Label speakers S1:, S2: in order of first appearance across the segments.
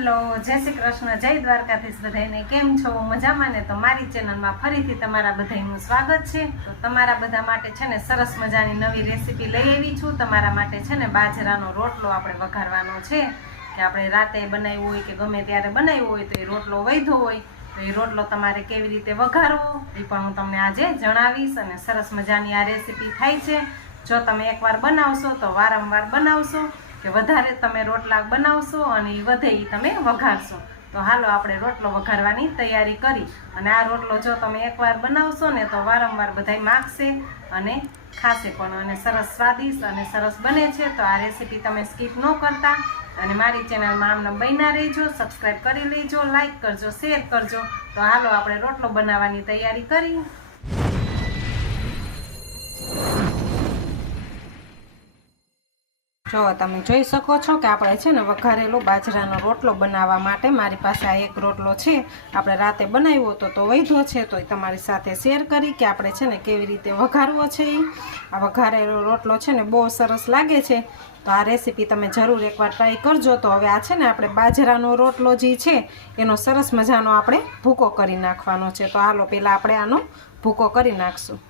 S1: Hello, જય શ્રી કૃષ્ણ, જય દ્વારકાધીશ બધાને કેમ છો? મજામાં ને? તો મારી ચેનલમાં ફરીથી તમારા બધાનું સ્વાગત છે. તો તમારા બધા માટે છે ને સરસ મજાની નવી રેસીપી લઈ આવી છું. તમારા માટે છે ને બાજરાનો રોટલો આપણે વઘારવાનો છે. કે આપણે રાતે બનાવ્યો હોય કે ગમે ત્યારે બનાવ્યો હોય તો એ રોટલો વૈધો હોય, તો એ રોટલો તમારે કેવી રીતે વઘારવો એ પણ હું તમને આજે જણાવીશ અને સરસ મજાની આ રેસીપી થાય છે. જો તમે એકવાર બનાવશો તો વારંવાર બનાવશો. કે વધારે તમે રોટલા બનાવશો અને એ વધે એ તમે વઘારશો. તો હાલો, આપણે રોટલો વઘારવાની તૈયારી કરી. અને આ રોટલો જો તમે એકવાર બનાવશો ને તો વારંવાર બધાય માગશે અને ખાશે પણ. અને સરસ સ્વાદિષ્ટ અને સરસ બને છે, તો આ રેસીપી તમે સ્કીપ ન કરતા. અને મારી ચેનલમાં આમને બન્યા રહેજો સબસ્ક્રાઈબ કરી લેજો લાઇક કરજો, શેર કરજો. તો હાલો, આપણે રોટલો બનાવવાની તૈયારી કરી. જો, તમે જોઈ શકો છો કે આપણે છે ને વઘારેલો બાજરાનો રોટલો બનાવવા માટે મારી પાસે આ એક રોટલો છે. આપણે રાતે બનાવ્યો હતો તો વૈધો છે તો તમારી સાથે શેર કરી કે આપણે છે ને કેવી રીતે વઘારવો છે એ આ વઘારેલો રોટલો છે ને બહુ સરસ લાગે છે. તો આ રેસીપી તમે જરૂર એકવાર ટ્રાય કરજો. તો હવે આ છે ને આપણે બાજરાનો રોટલો જે છે, એનો સરસ મજાનો આપણે ભૂકો કરી નાખવાનો છે. તો હાલો, પહેલાં આપણે આનો ભૂકો કરી નાખશું.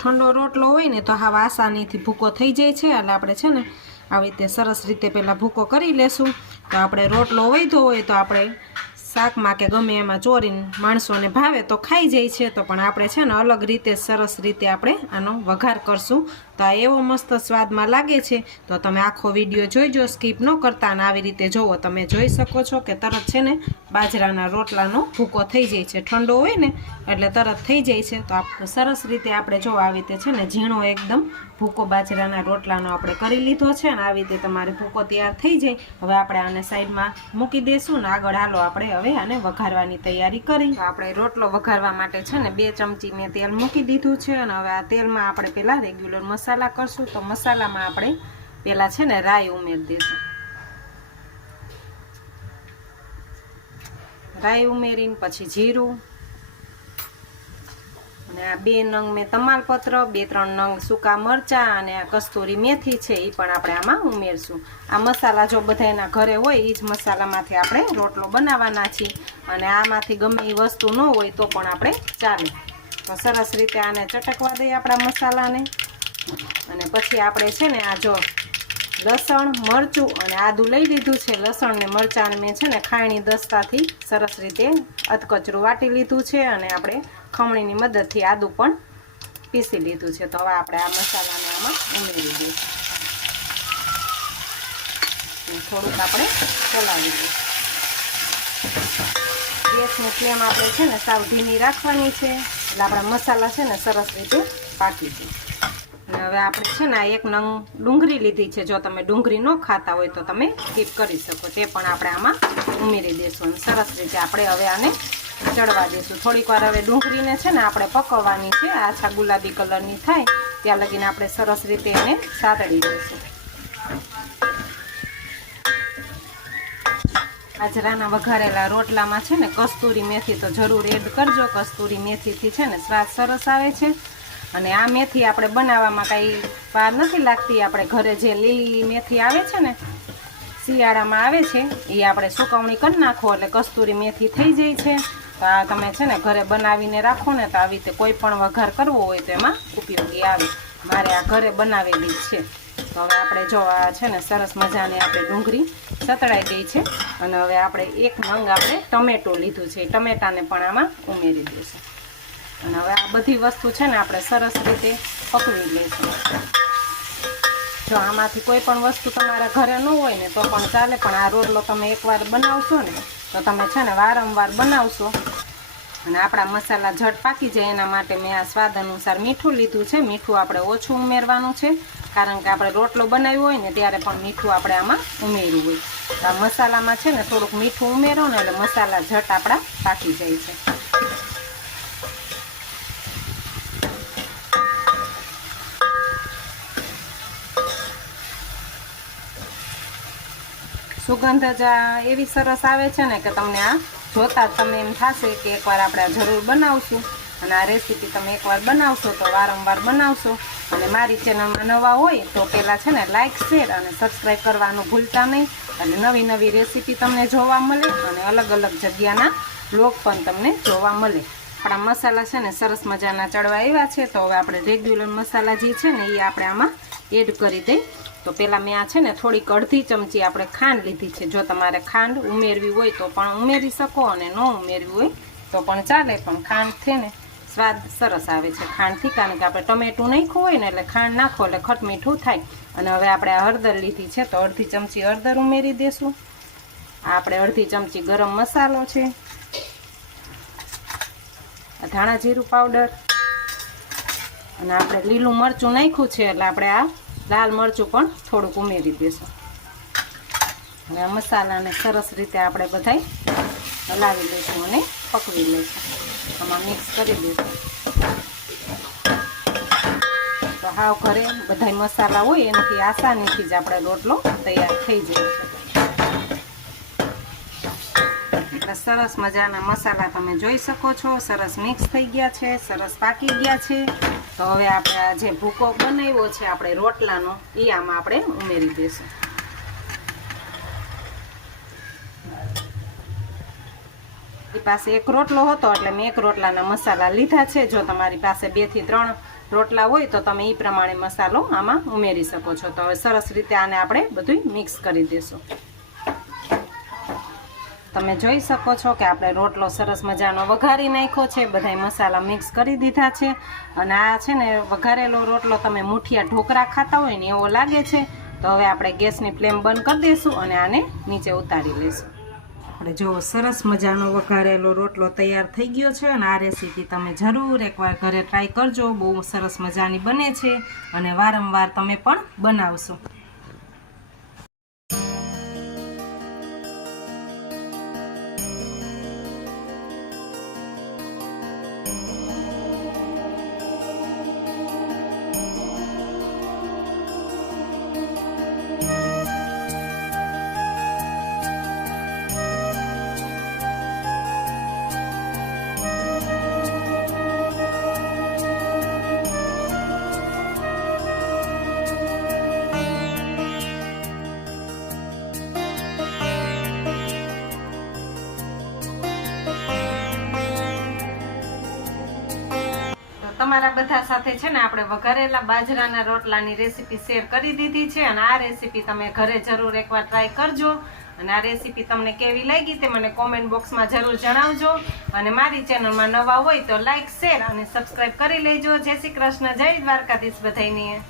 S1: ઠંડો રોટલો હોય ને તો હાવ આસાનીથી ભૂકો થઈ જાય છે, એટલે આપણે છે ને આવી રીતે સરસ રીતે પહેલાં ભૂકો કરી લેશું. તો આપણે રોટલો વૈધો હોય તો આપણે શાકમાં કે ગમે એમાં ચોરીને માણસોને ભાવે તો ખાઈ જાય છે, તો પણ આપણે છે ને અલગ રીતે સરસ રીતે આપણે આનો વઘાર કરશું. તો આ એવો મસ્ત સ્વાદમાં લાગે છે, તો તમે આખો વીડિયો જોઈજો, સ્કીપ ન કરતા, અને આવી રીતે જુઓ તમે જોઈ શકો છો કે તરત છે ને બાજરાના રોટલાનો ભૂકો થઈ જાય છે, ઠંડો હોય ને, એટલે તરત થઈ જાય છે, તો આપણે સરસ રીતે આપણે જો આવી રીતે છે ને ઝીણો એકદમ ભૂકો બાજરાના રોટલાનો આપણે કરી લીધો છે, અને આવી રીતે તમારે ભૂકો તૈયાર થઈ જાય, હવે આપણે આને સાઈડમાં મૂકી દઈશું ને આગળ હાલો આપણે હવે આને વઘારવાની તૈયારી કરી. આપણે રોટલો વઘારવા માટે છે ને બે ચમચી મેં તેલ મૂકી દીધું છે, અને હવે આ તેલમાં આપણે પહેલાં રેગ્યુલર મસાલા કરશું તો મસાલામાં આપણે પહેલાં છે ને રાઈ ઉમેરી દઈશું. રાઈ ઉમેરીને પછી જીરું. અને આ બે નંગ મેં તમાલપત્ર, બે ત્રણ નંગ સૂકા મરચાં અને આ કસ્તુરી મેથી છે એ પણ આપણે આમાં ઉમેરશું. આ મસાલા જો બધા એના ઘરે હોય એ જ મસાલામાંથી આપણે રોટલો બનાવવાના છીએ. અને આમાંથી ગમે એ વસ્તુ ન હોય તો પણ આપણે ચાલે. તો સરસ રીતે આને ચટકવા દઈએ આપણા મસાલાને. અને પછી આપણે છે ને આ જો લસણ, મરચું અને આદું લઈ લીધું છે. લસણ ને મરચાંને મેં છે ને ખાયણી દસ્તાથી સરસ રીતે અધકચરું વાટી લીધું છે અને આપણે ખમણીની મદદથી આદું પણ પીસી લીધું છે. તો હવે આપણે આ મસાલાને આમાં ઉમેરી દઈશું. થોડુંક આપણે ચલાવી દઈશું. ગેસની ફ્લેમ આપણે છે ને સાવ ધીમી રાખવાની છે. એટલે આપણા મસાલા છે ને સરસ રીતે પાકી જાય. હવે આપણે છે ને એક નંગ ડુંગળી લીધી છે. જો તમે ડુંગળી ન ખાતા હોય તો તમે સ્કીપ કરી શકો. તે પણ આપણે આમાં ઉમેરી દઈશું અને સરસ રીતે આપણે હવે આને ચડવા દઈશું થોડીક વાર હવે ડુંગળીને છે ને આપણે પકવવાની છે. આછા ગુલાબી કલરની થાય ત્યાં લગીને આપણે સરસ રીતે એને સાતડી દઈશું બાજરાના વઘારેલા રોટલામાં છે ને કસ્તુરી મેથી તો જરૂર એડ કરજો. કસ્તુરી મેથીથી છે ને સ્વાદ સરસ આવે છે. અને આ મેથી આપણે બનાવવામાં કાંઈ વાર નથી લાગતી. આપણે ઘરે જે લીલી મેથી આવે છે ને, શિયાળામાં આવે છે, એ આપણે સુકવણી કરી નાખો એટલે કસ્તુરી મેથી થઈ જાય છે. તો આ તમે છે ને ઘરે બનાવીને રાખો ને તો આવી રીતે કોઈ પણ વઘાર કરવો હોય તો એમાં ઉપયોગી આવે. મારે આ ઘરે બનાવેલી છે. તો હવે આપણે જો આ છે ને સરસ મજાની આપણે ડુંગળી સતળાઈ ગઈ છે. અને હવે આપણે એક નંગ આપણે ટમેટું લીધું છે. ટમેટાને પણ આમાં ઉમેરી દઈશું. અને હવે આ બધી વસ્તુ છે ને આપણે સરસ રીતે પકવી લઈશું. જો આમાંથી કોઈ પણ વસ્તુ તમારા ઘરે ન હોય ને તો પણ ચાલે, પણ આ રોટલો તમે એકવાર બનાવશો ને, તો તમે છે ને વારંવાર બનાવશો. અને આપણા મસાલા ઝટ પાકી જાય એના માટે મેં આ સ્વાદ અનુસાર મીઠું લીધું છે. મીઠું આપણે ઓછું ઉમેરવાનું છે, કારણ કે આપણે રોટલો બનાવ્યો હોય ને ત્યારે પણ મીઠું આપણે આમાં ઉમેર્યું હોય. તો આ મસાલામાં છે ને થોડુંક મીઠું ઉમેરો ને એટલે મસાલા ઝટ આપણા પાકી જાય છે. સુગંધ જ આ એવી સરસ આવે છે ને કે તમને આ જોતા જ તમને એમ થશે કે એકવાર આપણે જરૂર બનાવશું. અને આ રેસીપી તમે એકવાર બનાવશો તો વારંવાર બનાવશો. અને મારી ચેનલમાં નવા હોય તો પહેલાં છે ને લાઇક શેર અને સબસ્ક્રાઈબ કરવાનું ભૂલતા નહીં. અને નવી નવી રેસીપી તમને જોવા મળે અને અલગ અલગ જગ્યાના લોક પણ તમને જોવા મળે. આપણા મસાલા છે ને સરસ મજાના ચડવા આવ્યા છે તો હવે આપણે રેગ્યુલર મસાલા જે છે ને એ આપણે આમાં એડ કરી દઈ તો પહેલાં મેં આ છે ને થોડીક અડધી ચમચી આપણે ખાંડ લીધી છે. જો તમારે ખાંડ ઉમેરવી હોય તો પણ ઉમેરી શકો અને ન ઉમેરવી હોય તો પણ ચાલે, પણ ખાંડ છે ને સ્વાદ સરસ આવે છે ખાંડથી, કારણ કે આપણે ટમેટું નાખ્યું હોય ને એટલે ખાંડ નાખો એટલે ખટમીઠું થાય. અને હવે આપણે આ હળદર લીધી છે તો અડધી ચમચી હળદર ઉમેરી દેશું. આ આપણે અડધી ચમચી ગરમ મસાલો છે, ધાણા જીરું પાવડર, અને આપણે લીલું મરચું નાખ્યું છે એટલે આપણે આ લાલ મરચું પણ થોડુંક ઉમેરી દઈશું હવે આ મસાલાને સરસ રીતે આપણે બધાય હલાવી લઈશું અને પકવી લઈશું. આમાં મિક્સ કરી દઈશું તો હાવ ઘરે બધાય મસાલા હોય એનાથી આસાનીથી જ આપણે રોટલો તૈયાર થઈ જાય એટલે સરસ મજાના મસાલા તમે જોઈ શકો છો. સરસ મિક્સ થઈ ગયા છે, સરસ પાકી ગયા છે. તો હવે આપણે જે ભૂકો બનાવ્યો છે આપણે રોટલાનો એ આમાં આપણે ઉમેરી દઈશું. એ પાસે એક રોટલો હતો, એટલે મેં એક રોટલાના મસાલા લીધા છે. જો તમારી પાસે બેથી ત્રણ રોટલા હોય, તો તમે એ પ્રમાણે મસાલો આમાં ઉમેરી શકો છો. તો હવે સરસ રીતે આને આપણે બધું મિક્સ કરી દઈશું. તમે જોઈ શકો છો કે આપણે રોટલો સરસ મજાનો વઘારી નાખ્યો છે, બધાય મસાલા મિક્સ કરી દીધા છે. અને આ છે ને વઘારેલો રોટલો તમે મુઠિયા ઢોકરા ખાતા હોય ને એવો લાગે છે, તો હવે આપણે ગેસની ફ્લેમ બંધ કરી દઈશું અને આને નીચે ઉતારી લઈશું. આપણે જો સરસ મજાનો વઘારેલો રોટલો તૈયાર થઈ ગયો છે અને આ રેસીપી તમે જરૂર એકવાર ઘરે ટ્રાય કરજો, બહુ સરસ મજાની બને છે અને વારંવાર તમે પણ બનાવશો. તમારા બધા સાથે છે ને આપણે વઘારેલા બાજરાના રોટલાની રેસીપી શેર કરી દીધી છે અને આ રેસીપી તમે ઘરે જરૂર એકવાર ટ્રાય કરજો અને આ રેસીપી તમને કેવી લાગી તે મને કોમેન્ટ બોક્સમાં જરૂર જણાવજો અને મારી ચેનલમાં નવા હોય તો લાઈક શેર અને સબસ્ક્રાઈબ કરી લેજો. જય શ્રી કૃષ્ણ, જય દ્વારકાધીશ બધાયની.